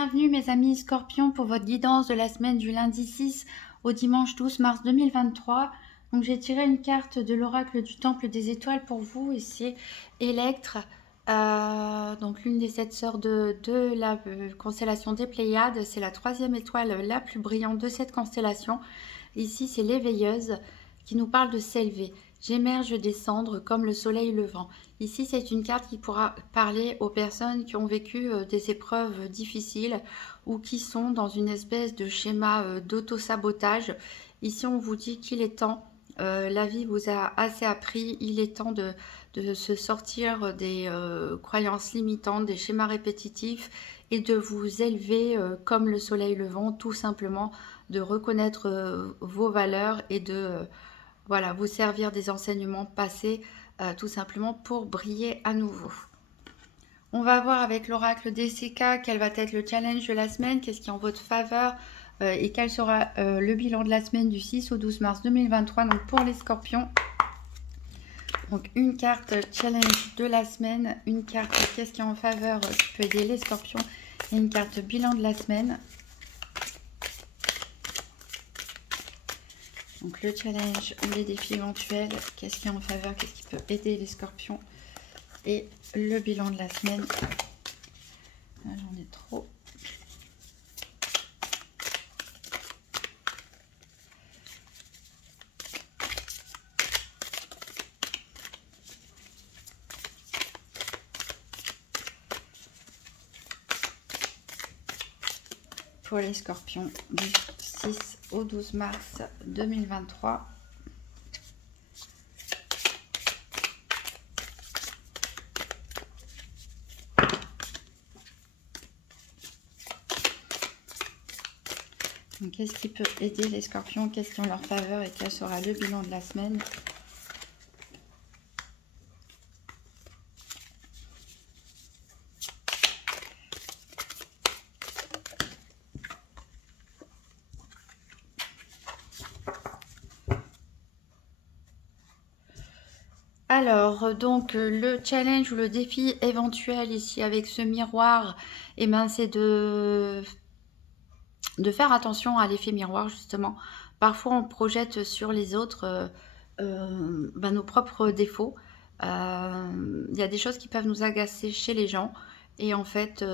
Bienvenue mes amis Scorpions pour votre guidance de la semaine du lundi 6 au dimanche 12 mars 2023. Donc j'ai tiré une carte de l'oracle du Temple des Étoiles pour vous et c'est Électre, donc l'une des 7 sœurs de la constellation des Pléiades. C'est la 3e étoile la plus brillante de cette constellation. Ici c'est l'éveilleuse qui nous parle de s'élever. J'émerge des cendres comme le soleil levant. Ici, c'est une carte qui pourra parler aux personnes qui ont vécu des épreuves difficiles ou qui sont dans une espèce de schéma d'auto-sabotage. Ici, on vous dit qu'il est temps, la vie vous a assez appris, il est temps de se sortir des croyances limitantes, des schémas répétitifs et de vous élever comme le soleil levant, tout simplement de reconnaître vos valeurs et de... voilà, vous servir des enseignements passés tout simplement pour briller à nouveau. On va voir avec l'oracle DCK quel va être le challenge de la semaine, qu'est-ce qui est en votre faveur et quel sera le bilan de la semaine du 6 au 12 mars 2023 donc pour les Scorpions. Donc une carte challenge de la semaine, une carte qu'est-ce qui est en faveur qui peut aider les Scorpions et une carte bilan de la semaine. Donc le challenge ou les défis éventuels, qu'est-ce qui est en faveur, qu'est-ce qui peut aider les Scorpions et le bilan de la semaine. Là j'en ai trop. Pour les Scorpions du 6 au 12 mars 2023. Qu'est-ce qui peut aider les Scorpions? Qu'est-ce qui est en leur faveur et quel sera le bilan de la semaine? Alors, donc, le challenge ou le défi éventuel ici avec ce miroir, eh ben, c'est de faire attention à l'effet miroir, justement. Parfois, on projette sur les autres nos propres défauts. Il y a des choses qui peuvent nous agacer chez les gens. Et en fait,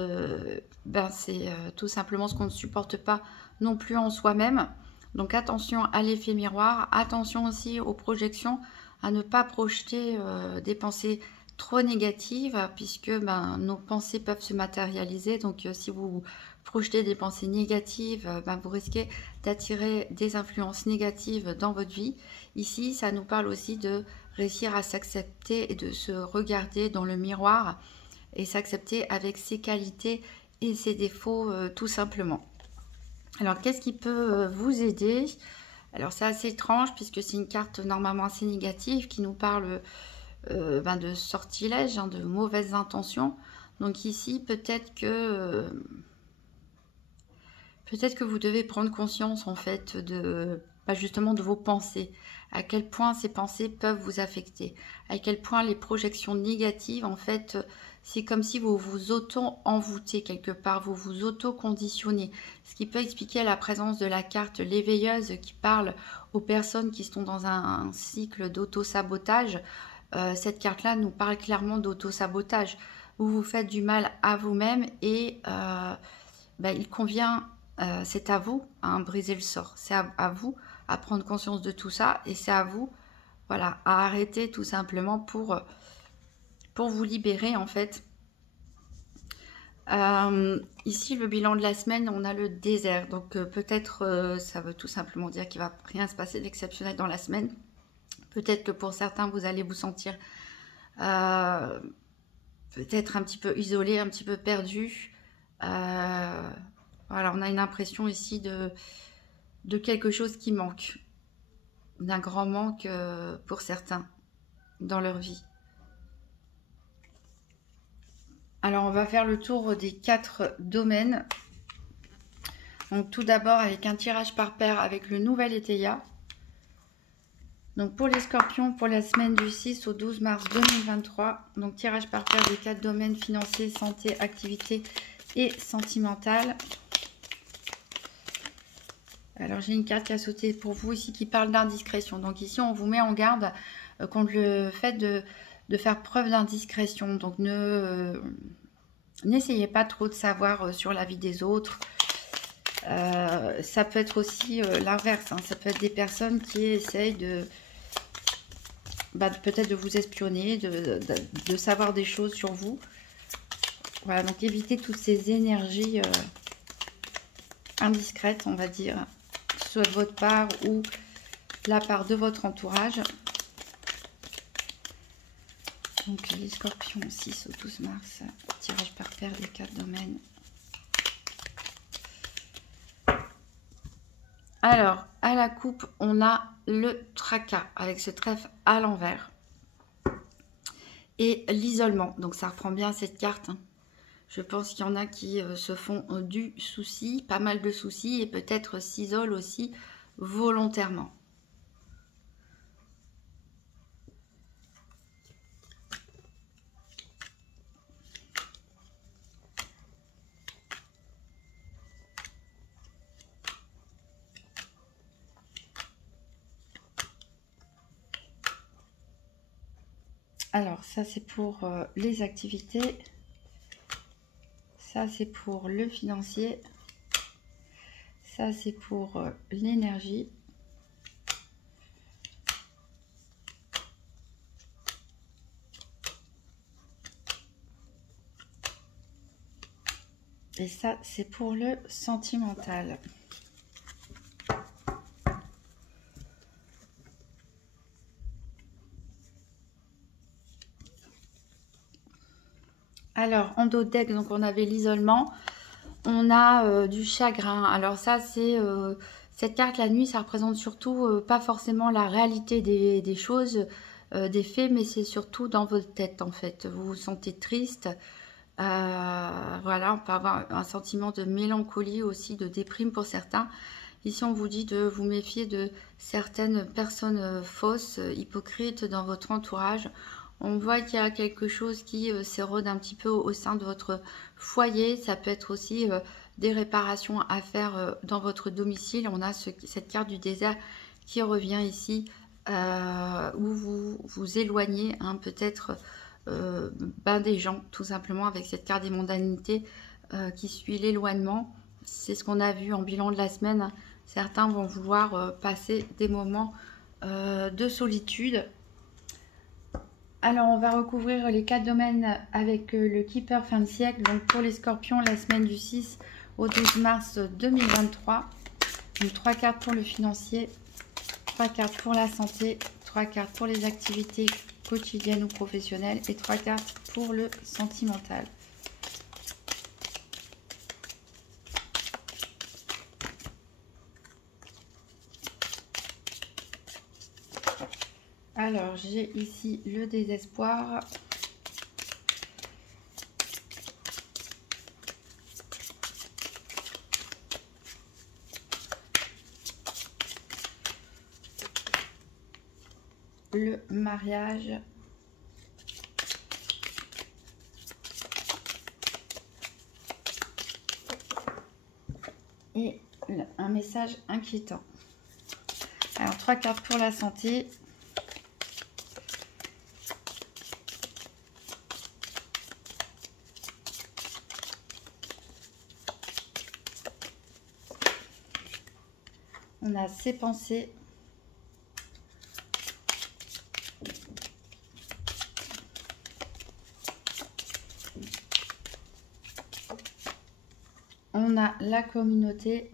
c'est tout simplement ce qu'on ne supporte pas non plus en soi-même. Donc, attention à l'effet miroir. Attention aussi aux projections, à ne pas projeter des pensées trop négatives, puisque nos pensées peuvent se matérialiser. Donc si vous projetez des pensées négatives, vous risquez d'attirer des influences négatives dans votre vie. Ici, ça nous parle aussi de réussir à s'accepter et de se regarder dans le miroir et s'accepter avec ses qualités et ses défauts tout simplement. Alors, qu'est-ce qui peut vous aider ? Alors, c'est assez étrange puisque c'est une carte normalement assez négative qui nous parle de sortilèges, de mauvaises intentions. Donc ici, peut-être que vous devez prendre conscience en fait de justement de vos pensées, à quel point ces pensées peuvent vous affecter, à quel point les projections négatives en fait c'est comme si vous vous auto-envoûtez quelque part, vous vous auto-conditionnez, ce qui peut expliquer la présence de la carte l'éveilleuse qui parle aux personnes qui sont dans un cycle d'auto-sabotage. Cette carte-là nous parle clairement d'auto-sabotage, où vous faites du mal à vous-même et il convient, c'est à vous à briser le sort, c'est à vous à prendre conscience de tout ça et c'est à vous à arrêter tout simplement pour vous libérer en fait. Ici le bilan de la semaine, on a le désert, donc peut-être ça veut tout simplement dire qu'il ne va rien se passer d'exceptionnel dans la semaine. Peut-être que pour certains vous allez vous sentir peut-être un petit peu isolé, un petit peu perdu. Voilà, on a une impression ici de quelque chose qui manque, d'un grand manque pour certains dans leur vie. Alors on va faire le tour des 4 domaines. Donc tout d'abord avec un tirage par paire avec le nouvel Éteia. Donc pour les Scorpions, pour la semaine du 6 au 12 mars 2023, donc tirage par paire des 4 domaines financiers, santé, activité et sentimental. Alors j'ai une carte qui a sauté pour vous ici qui parle d'indiscrétion. Donc ici on vous met en garde contre le fait de faire preuve d'indiscrétion. Donc n'essayez pas trop de savoir sur la vie des autres. Ça peut être aussi l'inverse. Hein. Ça peut être des personnes qui essayent peut-être de vous espionner, de savoir des choses sur vous. Voilà, donc évitez toutes ces énergies indiscrètes, on va dire, soit de votre part ou de la part de votre entourage. Donc les scorpions 6 au 12 mars, tirage par paire des 4 domaines. Alors, à la coupe, on a le tracas avec ce trèfle à l'envers. Et l'isolement, donc ça reprend bien cette carte. Hein. Je pense qu'il y en a qui se font du souci, pas mal de soucis, et peut-être s'isolent aussi volontairement. Alors, ça c'est pour les activités. Ça c'est pour le financier. Ça c'est pour l'énergie. Et ça c'est pour le sentimental. Alors, en dos de deck, donc on avait l'isolement, on a du chagrin. Alors ça, c'est cette carte, la nuit, ça représente surtout pas forcément la réalité des choses, des faits, mais c'est surtout dans votre tête, en fait. Vous vous sentez triste. Voilà, on peut avoir un sentiment de mélancolie aussi, de déprime pour certains. Ici, on vous dit de vous méfier de certaines personnes fausses, hypocrites dans votre entourage. On voit qu'il y a quelque chose qui s'érode un petit peu au sein de votre foyer. Ça peut être aussi des réparations à faire dans votre domicile. On a cette carte du désert qui revient ici, où vous vous éloignez peut-être des gens, tout simplement, avec cette carte des mondanités qui suit l'éloignement. C'est ce qu'on a vu en bilan de la semaine. Certains vont vouloir passer des moments de solitude. Alors, on va recouvrir les 4 domaines avec le Keeper fin de siècle. Donc, pour les scorpions, la semaine du 6 au 12 mars 2023. Donc, 3 cartes pour le financier, 3 cartes pour la santé, 3 cartes pour les activités quotidiennes ou professionnelles et 3 cartes pour le sentimental. Alors, j'ai ici le désespoir. Le mariage. Et un message inquiétant. Alors, 3 cartes pour la santé. On a ses pensées. On a la communauté.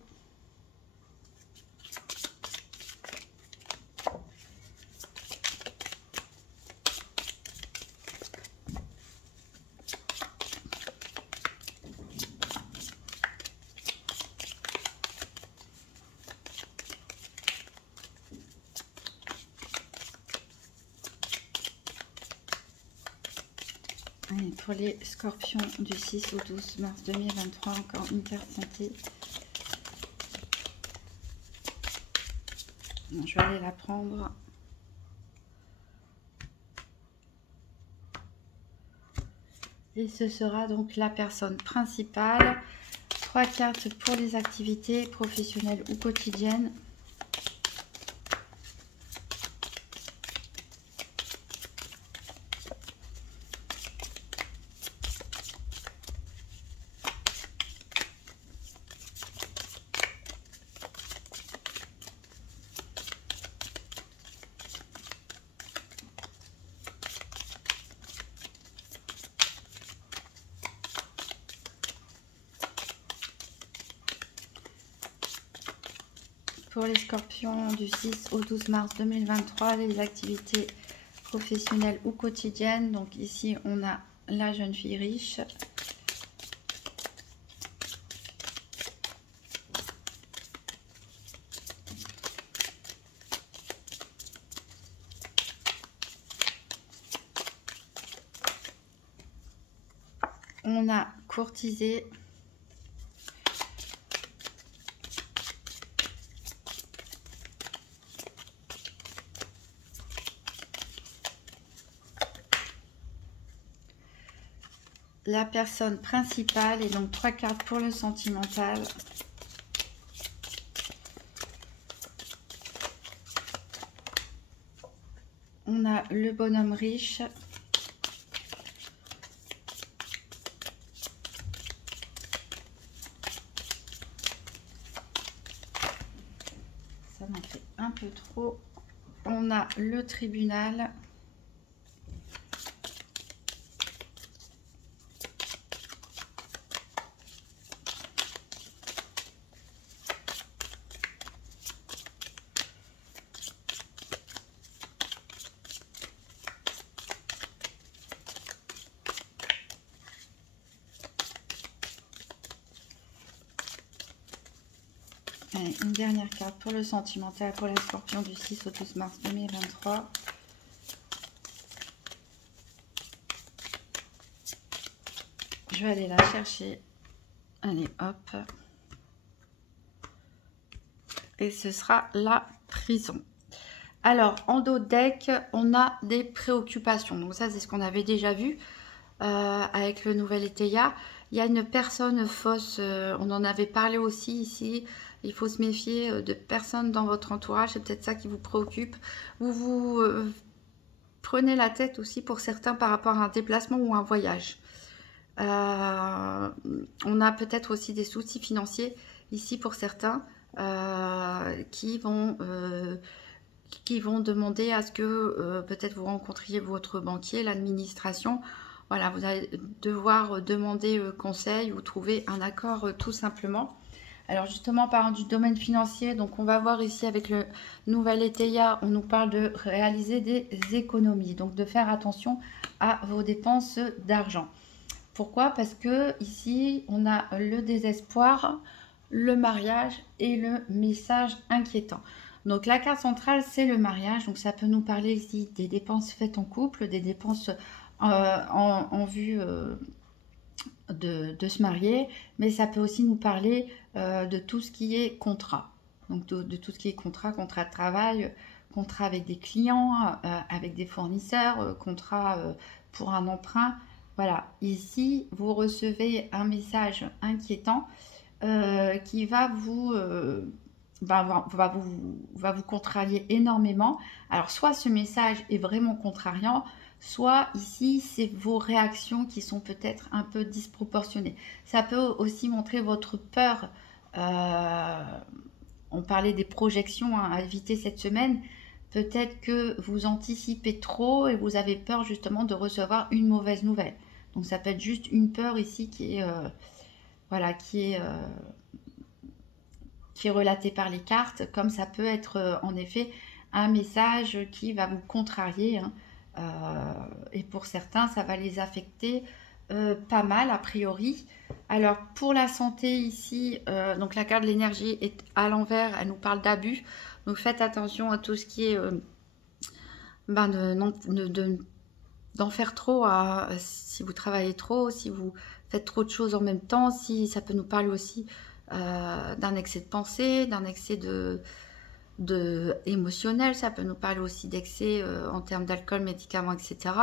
Et pour les scorpions du 6 au 12 mars 2023, encore une carte santé. Bon, je vais aller la prendre. Et ce sera donc la personne principale. 3 cartes pour les activités professionnelles ou quotidiennes. Pour les scorpions, du 6 au 12 mars 2023, les activités professionnelles ou quotidiennes. Donc ici, on a la jeune fille riche. On a courtisé. La personne principale, et donc 3 cartes pour le sentimental. On a le bonhomme riche. Ça m'en fait un peu trop. On a le tribunal. Allez, une dernière carte pour le sentimental pour les scorpions du 6 au 12 mars 2023. Je vais aller la chercher. Allez, hop. Et ce sera la prison. Alors, en dos de deck, on a des préoccupations. Donc ça, c'est ce qu'on avait déjà vu avec le nouvel Éteia. Il y a une personne fausse, on en avait parlé aussi ici. Il faut se méfier de personnes dans votre entourage. C'est peut-être ça qui vous préoccupe. Vous prenez la tête aussi pour certains par rapport à un déplacement ou un voyage. On a peut-être aussi des soucis financiers ici pour certains qui vont demander à ce que peut-être vous rencontriez votre banquier, l'administration. Voilà, vous allez devoir demander conseil ou trouver un accord tout simplement. Alors justement, parlant du domaine financier, donc on va voir ici avec le nouvel Éteia, on nous parle de réaliser des économies, donc de faire attention à vos dépenses d'argent. Pourquoi? Parce que ici, on a le désespoir, le mariage et le message inquiétant. Donc la carte centrale, c'est le mariage. Donc ça peut nous parler ici des dépenses faites en couple, des dépenses en vue de se marier, mais ça peut aussi nous parler de tout ce qui est contrat. Donc de tout ce qui est contrat de travail, contrat avec des clients, avec des fournisseurs, contrat pour un emprunt. Voilà, ici, vous recevez un message inquiétant qui va vous contrarier énormément. Alors, soit ce message est vraiment contrariant, soit ici, c'est vos réactions qui sont peut-être un peu disproportionnées. Ça peut aussi montrer votre peur. On parlait des projections à éviter cette semaine. Peut-être que vous anticipez trop et vous avez peur justement de recevoir une mauvaise nouvelle. Donc ça peut être juste une peur ici qui est relatée par les cartes, comme ça peut être en effet un message qui va vous contrarier. Hein. Et pour certains, ça va les affecter pas mal a priori. Alors pour la santé ici, donc la carte de l'énergie est à l'envers, elle nous parle d'abus. Donc faites attention à tout ce qui est d'en faire trop, si vous travaillez trop, si vous faites trop de choses en même temps, si ça peut nous parler aussi d'un excès de pensée, d'un excès émotionnel, ça peut nous parler aussi d'excès en termes d'alcool, médicaments, etc.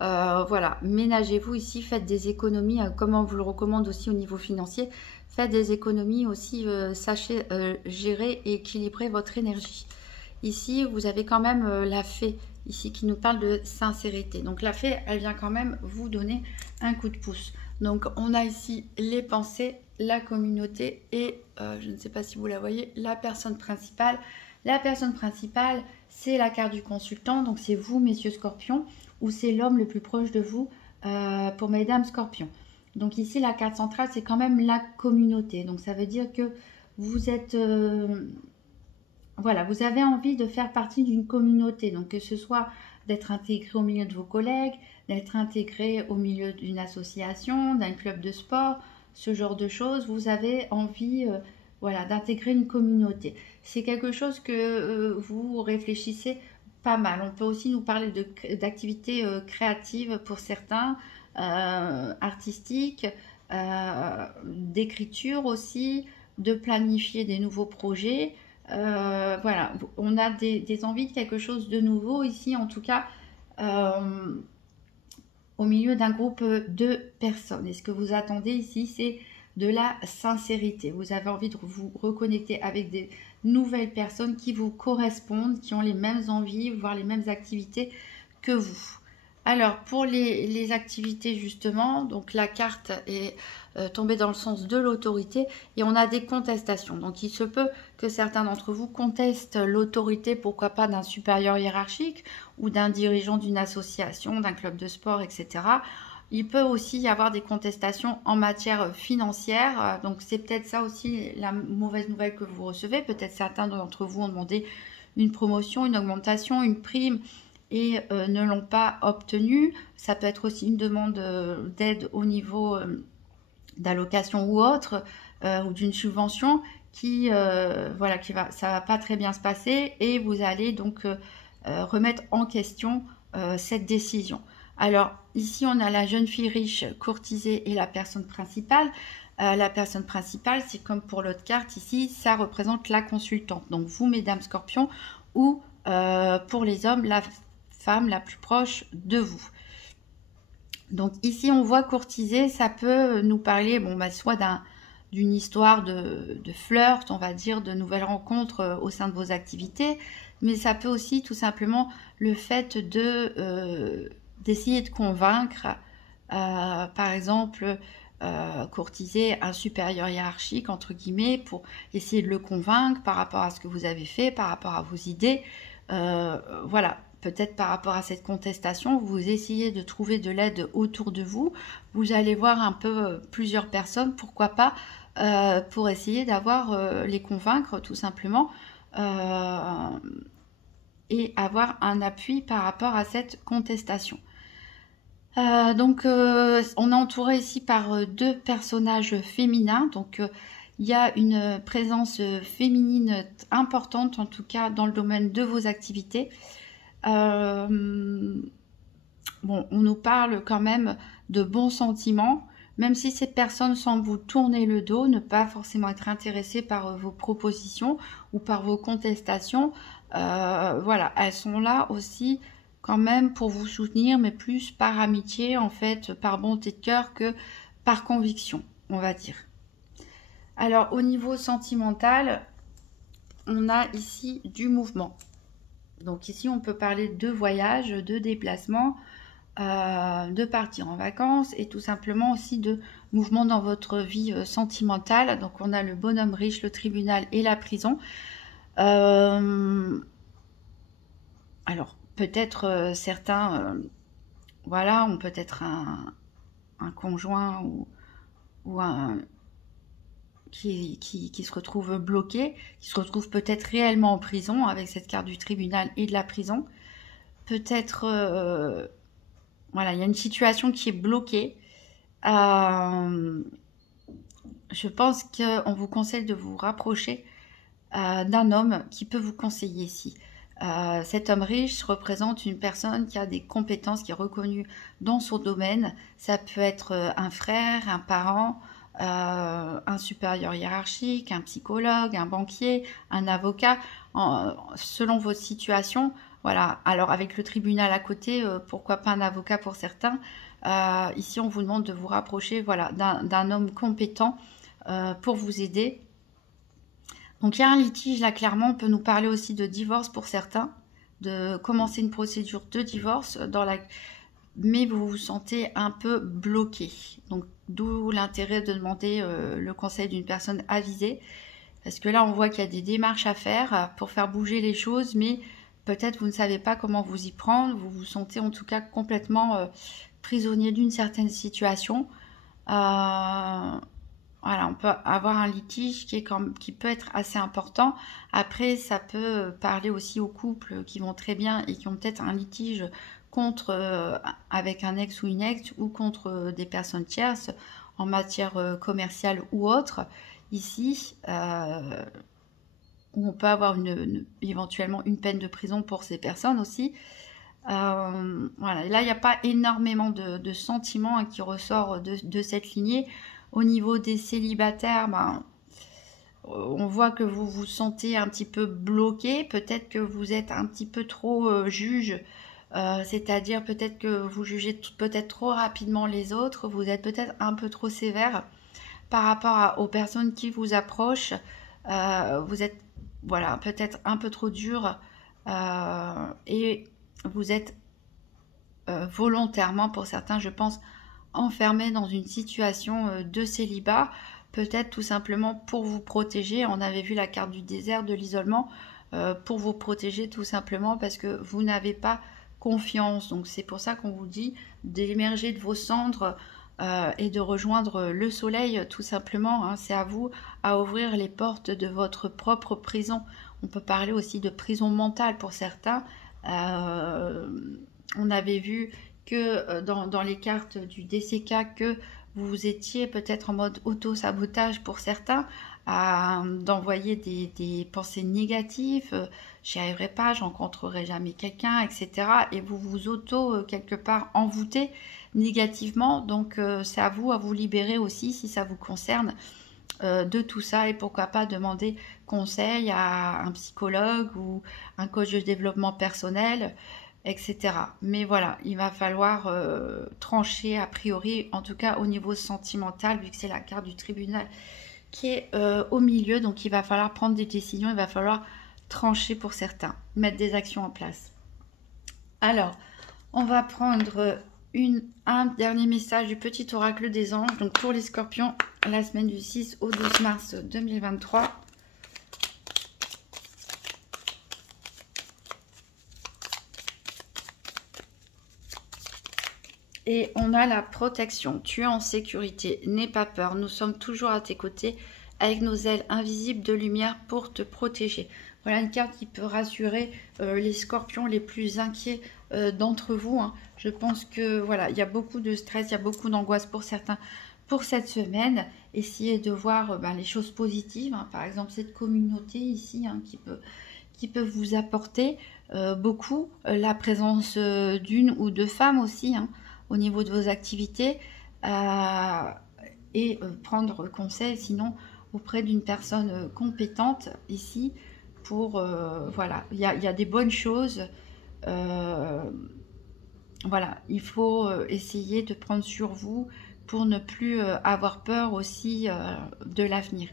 Voilà, ménagez-vous ici, faites des économies, comme on vous le recommande aussi au niveau financier. Faites des économies aussi, sachez gérer et équilibrer votre énergie. Ici, vous avez quand même la fée, ici, qui nous parle de sincérité. Donc la fée, elle vient quand même vous donner un coup de pouce. Donc on a ici les pensées, la communauté et, je ne sais pas si vous la voyez, la personne principale. La personne principale, c'est la carte du consultant, donc c'est vous, messieurs Scorpions, ou c'est l'homme le plus proche de vous pour mesdames Scorpions. Donc ici, la carte centrale, c'est quand même la communauté. Donc ça veut dire que vous êtes... voilà, vous avez envie de faire partie d'une communauté. Donc que ce soit d'être intégré au milieu de vos collègues, d'être intégré au milieu d'une association, d'un club de sport, ce genre de choses. Vous avez envie voilà, d'intégrer une communauté. C'est quelque chose que vous réfléchissez pas mal. On peut aussi nous parler d'activités créatives pour certains, artistiques, d'écriture aussi, de planifier des nouveaux projets. Voilà, on a des envies de quelque chose de nouveau ici, en tout cas, au milieu d'un groupe de personnes. Et ce que vous attendez ici, c'est de la sincérité. Vous avez envie de vous reconnecter avec des nouvelles personnes qui vous correspondent, qui ont les mêmes envies, voire les mêmes activités que vous. Alors, pour les activités, justement, donc la carte est tombée dans le sens de l'autorité et on a des contestations. Donc, il se peut que certains d'entre vous contestent l'autorité, pourquoi pas d'un supérieur hiérarchique ou d'un dirigeant d'une association, d'un club de sport, etc. Il peut aussi y avoir des contestations en matière financière. Donc, c'est peut-être ça aussi la mauvaise nouvelle que vous recevez. Peut-être certains d'entre vous ont demandé une promotion, une augmentation, une prime et ne l'ont pas obtenu. Ça peut être aussi une demande d'aide au niveau d'allocation ou autre, ou d'une subvention qui, voilà, ça va pas très bien se passer et vous allez donc remettre en question cette décision. Alors ici on a la jeune fille riche courtisée et la personne principale. La personne principale, c'est comme pour l'autre carte ici, ça représente la consultante. Donc vous, mesdames Scorpions, ou pour les hommes, la femme la plus proche de vous. Donc ici on voit courtiser, ça peut nous parler bon, bah, soit d'une histoire de flirt, on va dire, de nouvelles rencontres au sein de vos activités, mais ça peut aussi tout simplement le fait d'essayer de convaincre, par exemple, courtiser un supérieur hiérarchique, entre guillemets, pour essayer de le convaincre par rapport à ce que vous avez fait, par rapport à vos idées. Voilà, peut-être par rapport à cette contestation, vous essayez de trouver de l'aide autour de vous. Vous allez voir un peu plusieurs personnes, pourquoi pas, pour essayer d'avoir les convaincre tout simplement et avoir un appui par rapport à cette contestation. Donc on est entouré ici par deux personnages féminins, donc il y a une présence féminine importante, en tout cas dans le domaine de vos activités. Bon, on nous parle quand même de bons sentiments, même si ces personnes semblent vous tourner le dos, ne pas forcément être intéressées par vos propositions ou par vos contestations. Voilà, elles sont là aussi quand même pour vous soutenir, mais plus par amitié, en fait, par bonté de cœur que par conviction, on va dire. Alors, au niveau sentimental, on a ici du mouvement. Donc ici, on peut parler de voyage, de déplacement, de partir en vacances et tout simplement aussi de mouvement dans votre vie sentimentale. Donc on a le bonhomme riche, le tribunal et la prison. Alors peut-être certains, voilà, ont peut-être un conjoint ou un qui se retrouve bloqué, qui se retrouve peut-être réellement en prison avec cette carte du tribunal et de la prison. Peut-être, voilà, il y a une situation qui est bloquée. Je pense qu'on vous conseille de vous rapprocher d'un homme qui peut vous conseiller ici. Cet homme riche représente une personne qui a des compétences, qui est reconnue dans son domaine. Ça peut être un frère, un parent, un supérieur hiérarchique, un psychologue, un banquier, un avocat. Selon votre situation, Voilà, alors avec le tribunal à côté, pourquoi pas un avocat pour certains. Ici, on vous demande de vous rapprocher, voilà, d'un homme compétent pour vous aider. Donc, il y a un litige, là, clairement, on peut nous parler aussi de divorce pour certains, de commencer une procédure de divorce, mais vous vous sentez un peu bloqué. Donc, d'où l'intérêt de demander le conseil d'une personne avisée. Parce que là, on voit qu'il y a des démarches à faire pour faire bouger les choses, mais peut-être vous ne savez pas comment vous y prendre. Vous vous sentez en tout cas complètement prisonnier d'une certaine situation. Voilà, on peut avoir un litige qui peut être assez important. Après, ça peut parler aussi aux couples qui vont très bien et qui ont peut-être un litige avec un ex ou une ex ou contre des personnes tierces en matière commerciale ou autre. Ici, où on peut avoir éventuellement une peine de prison pour ces personnes aussi. Voilà. Et là, il n'y a pas énormément de sentiments qui ressort de cette lignée. Au niveau des célibataires, on voit que vous vous sentez un petit peu bloqué. Peut-être que vous êtes un petit peu trop juge. C'est-à-dire peut-être que vous jugez peut-être trop rapidement les autres. Vous êtes peut-être un peu trop sévère par rapport aux personnes qui vous approchent. Vous êtes voilà, peut-être un peu trop dur et vous êtes volontairement, pour certains, je pense, enfermé dans une situation de célibat, peut-être tout simplement pour vous protéger. On avait vu la carte du désert, de l'isolement, pour vous protéger tout simplement parce que vous n'avez pas confiance. Donc c'est pour ça qu'on vous dit d'émerger de vos cendres et de rejoindre le soleil tout simplement. Hein. C'est à vous à ouvrir les portes de votre propre prison. On peut parler aussi de prison mentale pour certains. On avait vu que dans les cartes du DCK que vous étiez peut-être en mode auto-sabotage pour certains, d'envoyer des pensées négatives, j'y arriverai pas, je rencontrerai jamais quelqu'un, etc. Et vous vous quelque part envoûtez négativement. Donc c'est à vous libérer aussi si ça vous concerne de tout ça, et pourquoi pas demander conseil à un psychologue ou un coach de développement personnel, etc. Mais voilà, il va falloir trancher a priori, en tout cas au niveau sentimental, vu que c'est la carte du tribunal qui est au milieu. Donc il va falloir prendre des décisions, il va falloir trancher pour certains, mettre des actions en place. Alors, on va prendre un dernier message du petit oracle des anges. Donc pour les scorpions, la semaine du 6 au 12 mars 2023. Et on a la protection. Tu es en sécurité, n'aie pas peur. Nous sommes toujours à tes côtés avec nos ailes invisibles de lumière pour te protéger. Voilà une carte qui peut rassurer les scorpions les plus inquiets d'entre vous. Hein. Je pense que voilà, il y a beaucoup de stress, il y a beaucoup d'angoisse pour certains pour cette semaine. Essayez de voir les choses positives. Hein. Par exemple, cette communauté ici qui peut vous apporter beaucoup. La présence d'une ou deux femmes aussi, hein, au niveau de vos activités, et prendre conseil sinon auprès d'une personne compétente ici pour voilà, il y a des bonnes choses. Voilà, il faut essayer de prendre sur vous pour ne plus avoir peur aussi de l'avenir.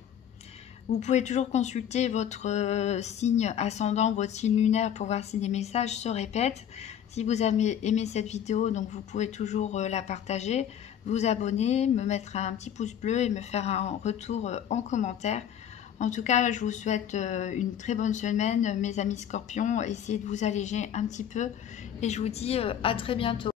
Vous pouvez toujours consulter votre signe ascendant, votre signe lunaire pour voir si des messages se répètent. Si vous avez aimé cette vidéo, donc vous pouvez toujours la partager, vous abonner, me mettre un petit pouce bleu et me faire un retour en commentaire. En tout cas, je vous souhaite une très bonne semaine, mes amis scorpions. Essayez de vous alléger un petit peu et je vous dis à très bientôt.